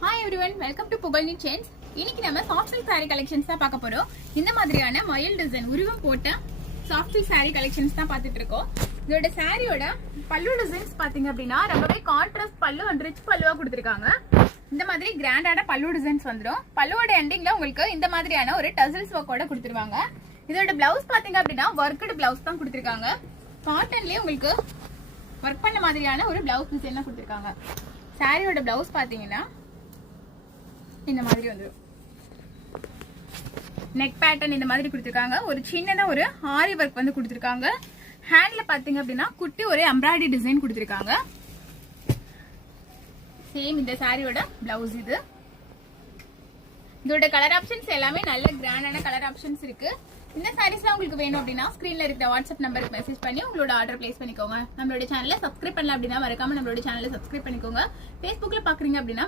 Hi everyone, welcome to Pugalni Chains. இன்னைக்கு நம்ம soft silk saree collections தான் பார்க்க போறோம். இந்த மாதிரியான மயில் டிசைன் உருவம் போட்ட soft silk saree collections தான் பார்த்துட்டு இருக்கோம். இதோட சாரியோட பல்லு டிசைன்ஸ் பாத்தீங்க அப்படின்னா ரொம்பவே கான்ட்ராஸ்ட் பல்லு and rich பல்லுவா கொடுத்திருக்காங்க. இந்த மாதிரி கிராண்டான பல்லு டிசைன்ஸ் வந்துரும். பல்லுவோட எண்டிங்ல உங்களுக்கு இந்த மாதிரியான ஒரு டசல்ஸ் ஒர்க்கோட கொடுத்திருவாங்க. இதோட பிளவுஸ் பாத்தீங்க அப்படின்னா வர்க்டு பிளவுஸ் தான் கொடுத்திருக்காங்க. காட்டன்லயே உங்களுக்கு ஒர்க் பண்ண மாதிரியான ஒரு பிளவுஸ் டிசைன் தான் கொடுத்திருக்காங்க. சாரியோட பிளவுஸ் பாத்தீங்கன்னா இந்த மாதிரி வந்துரும். நெக் பேட்டர்ன் இந்த மாதிரி கொடுத்திருக்காங்க. ஒரு சின்னதா ஒரு ஆரி வர்க் வந்து கொடுத்திருக்காங்க. ஹேண்ட்ல பாத்தீங்க அப்படின்னா குட்டி ஒரு எம்ப்ராய்டரி டிசைன் கொடுத்திருக்காங்க. சேம் இந்த சாரியோட பிளவுஸ் இது. இதோட கலர் ஆப்ஷன்ஸ் எல்லாமே நல்ல கிராண்டான கலர் ஆப்ஷன்ஸ் இருக்கு. இந்த சாரீஸ்லாம் உங்களுக்கு வேணும் அப்படின்னா ஸ்கிரீன்ல இருக்கிற வாட்ஸ்அப் நம்பருக்கு மெசேஜ் பண்ணி உங்களோட ஆர்டர் பிளேஸ் பண்ணிக்கோங்க. நம்மளோட சேனலை சப்ஸ்கிரைப் பண்ணல அப்படின்னா மறக்காம நம்மளோட சேனலை சப்ஸ்கிரைப் பண்ணிக்கோங்க. Facebookல பாக்குறீங்க அப்படின்னா